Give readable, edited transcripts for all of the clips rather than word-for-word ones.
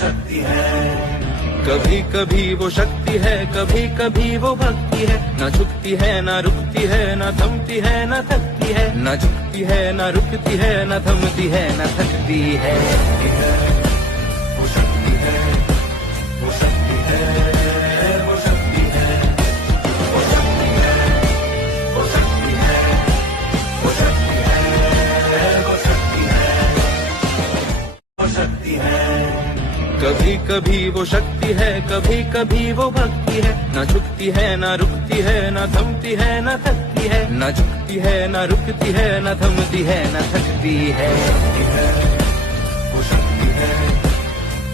शक्ति है। कभी कभी वो शक्ति है, कभी कभी वो भक्ति है, न झुकती है न रुकती है, न थमती है न थकती है, न झुकती है न रुकती है, न थमती है न थकती है। वो शक्ति है, वो शक्ति है, वो शक्ति है, वो शक्ति है, वो शक्ति है, वो शक्ति है, वो शक्ति है, वो शक्ति है। कभी कभी वो शक्ति है, कभी कभी वो भक्ति है, न झुकती है न रुकती है, न थमती है न थकती है, न झुकती है न रुकती है, न थमती है न थकती है। वो शक्ति है,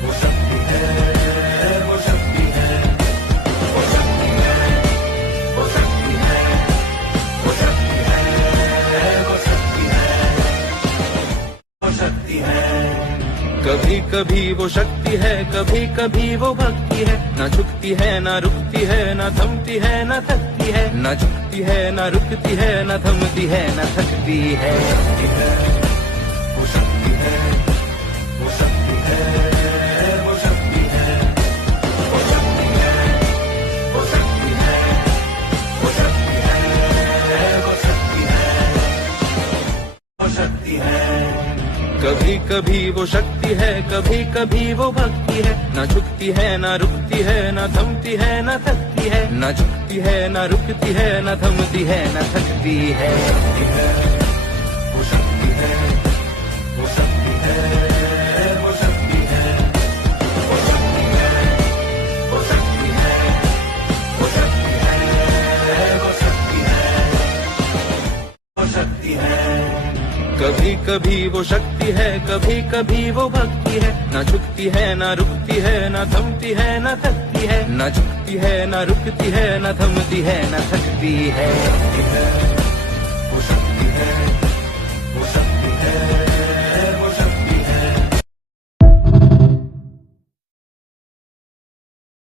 वो शक्ति है, वो शक्ति है, वो शक्ति है, वो शक्ति है, वो शक्ति है, वो शक्ति है, वो शक्ति है। कभी कभी वो शक्ति है, कभी कभी वो भक्ति है, न झुकती है न रुकती है, न थमती है न थकती है, न झुकती है न रुकती है, न थमती है न थकती है। वो शक्ति है, वो शक्ति है, वो शक्ति है, वो शक्ति है, वो शक्ति है, वो शक्ति है, वो शक्ति है, वो शक्ति है। कभी कभी वो शक्ति है, कभी कभी वो भक्ति है, न झुकती है न रुकती है, न थमती है न थकती है, न झुकती है न रुकती है, न थमती है न थकती है। वो शक्ति है, वो शक्ति है, वो शक्ति है, वो शक्ति है, वो शक्ति है, वो शक्ति है, वो शक्ति है, वो शक्ति है। कभी कभी वो शक्ति है, कभी कभी वो भक्ति है, न झुकती है न रुकती है, न थमती है न थकती है, न झुकती है न रुकती है, न थमती है न थकती है।